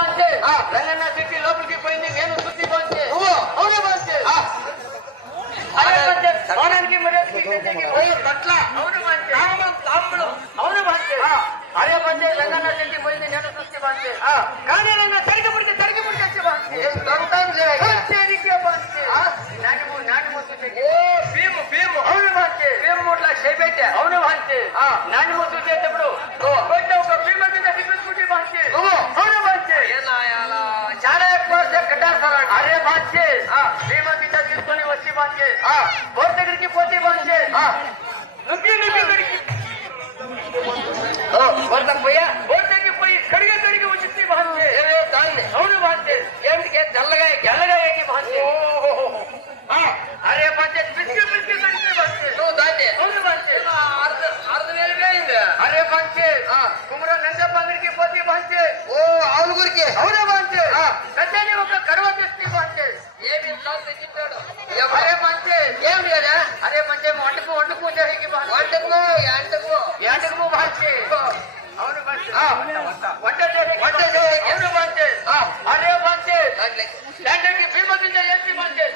బాంచే రంగన్న సిట్టి లోపలికి పోయింది నేను సుత్తి బాంచే అవును బాంచే అరే బాంచే సోనానికి మర్యాదకి పట్ల అవును బాంచే తాంబుడు అవును బాంచే అరే బాంచే రంగన్న సిట్టి పోయింది నేను సుత్తి బాంచే కానీ నన్న తరిగి ముడికి వచ్చి బాంచే వచ్చేదికే బాంచే నాని మొత్తం ఓ భీము అవును బాంచే భీము ముట్ల చేపెట్టే అవును బాంచే నాని మొత్తం చేసేటప్పుడు కొట్ట ఒక భీమ కింద సిగ్గుకుంటే బాంచే అవును బాంచే చాలా ఎక్కువ కట్టారు సార్ అరే బాంచే భీమ కింద తీసుకొని వచ్చి బాంచే బోర్డు దగ్గరికి పోతే బాంచే నువ్వు దగ్గరికి పోయా బోర్డు దగ్గరికి పోయి కడిగి వచ్చి బాంచే అవును బాంచే ఏంటికే గల్లగా ఏకి బాంచే అరే బాంచే పిసికి కడిగి బాంచే నువ్వు దాన్ని అవును బాంచే అరే బాంచే కుమర నందప్ప అంగడికి పోతే బాంచే ఓ ఆవుల గురికి అవునా బాంచే కట్టని ఒక కడవ తెచ్చి బాంచే ఏమి తెచ్చింటాడు అరే బాంచే ఏం లేదా అరే బాంచే వంటకు జరిగి వంటకు బాంచే అవును బాంచే వంట అవును బాంచే అరే బాంచే ల్యాండర్కి భీమ కింద చేసి బాంచే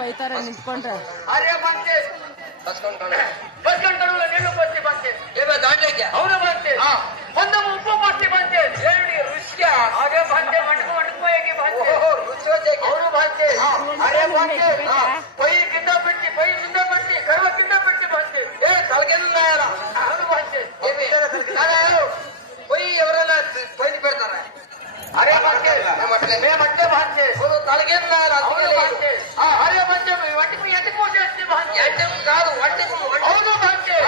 బయటారా నింపుకుంటారు అరే బాంచే బస్ కంట్రోల్ నీళ్లు పోసి బాంచే ఏమో దాంట్లోకి అవును బాంచే పొందము ఉప్పు పోసి బాంచే ఏమిటి రుచిగా అరే బాంచే వంటకు పోయేకి బాంచే అవును బాంచే అరే బాంచే పొయ్యి కింద పెట్టి కరువ కింద పెట్టి బాంచే ఏ తలకెళ్ళారా అవును బాంచే పొయ్యి ఎవరైనా పొయ్యి పెడతారా అరే బాంచే మేమంటే బాంచే తలకెళ్ళారా అవును బాంచే అరే బాంచే వంటకు ఎందుకు పోసేస్తే బాంచే ఎందుకు కాదు వంటకు అవును బాంచే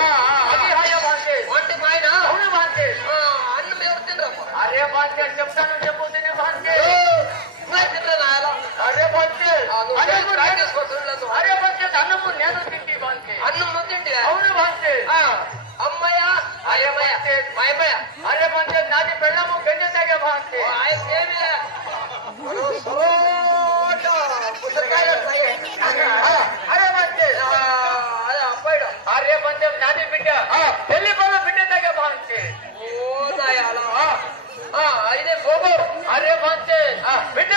అది హాయ బాంచే వంటకు ఆయన అవును బాంచే అన్నం ఎవరు తినరా అరే బాంచే చెప్తాను చెప్పొద్దునే బాంచే అరే బాంచే అరే బాంచే అన్నము నేను తింటి బాంచే అన్నం తింటి అవును బాంచే అమ్మయ్య అరే బాంచే నాది పెళ్ళము గంజ తాగే బాంచే అరే బాంచే అబ్బాయిడు అరే బాంచే నాది బిడ్డ పెళ్లి బాగా బిడ్డ తాగే బాంచే ఓ నాయాల ఇదే గోబు అరే బాంచే బిడ్డ